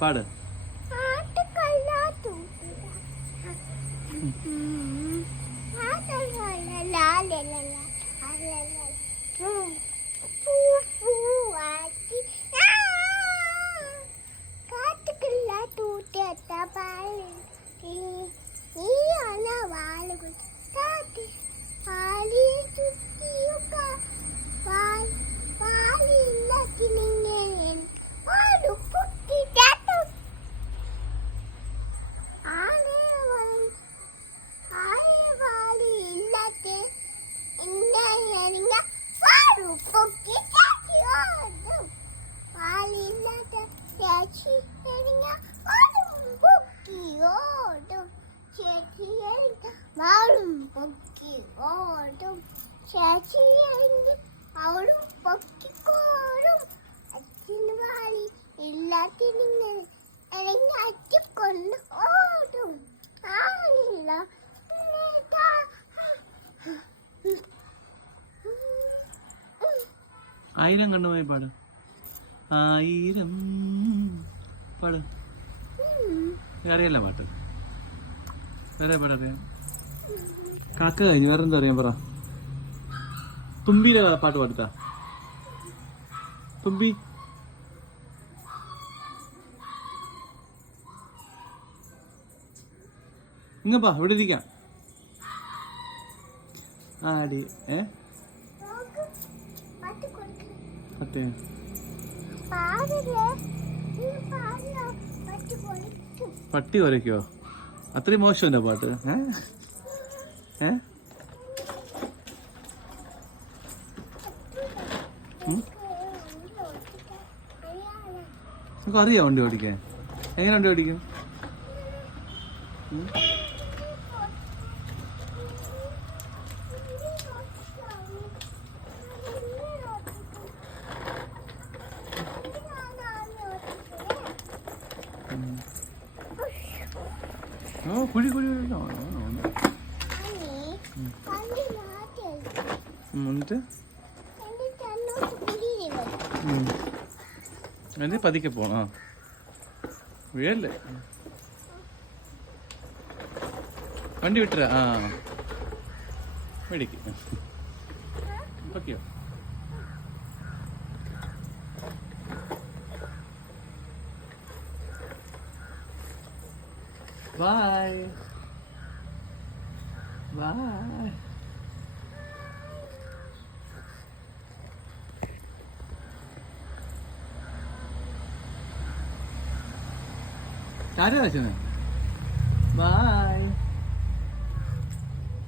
പാട്. അവളും പൊക്കിക്കോടും അച്ഛന് വാരി എല്ലാത്തിനും അച്ഛക്കൊന്ന് ഓടും ആണില്ല. ആയിരം കണ്ണുമായി പാട്. ആയിരം പാട്. അറിയാലോ പാട്ട്. വേറെ പാടറിയാം. കാക്ക കഴിഞ്ഞു. വേറെന്താ അറിയാൻ പറ. തുമ്പിയിലെ പാട്ട് പാടുത്താ. തുമ്പി ഇങ്ങപ്പാ ഇവിടെ ഇരിക്കാം. ആടി പത്തേ പട്ടി കുരയ്ക്കോ? അത്രയും മോശമല്ല പാട്ട്. നമുക്ക് അറിയാം വണ്ടി ഓടിക്കാൻ. എങ്ങനെ വണ്ടി ഓടിക്കും? കുഴി കുഴി എന്നിട്ട് എന്നിട്ട് പതിക്കെ പോണോ? വീഴല്ലേ? വണ്ടി വിട്ടരാ. മേടിക്ക്. ഓക്കെയോ? Bye. Bye. Bye.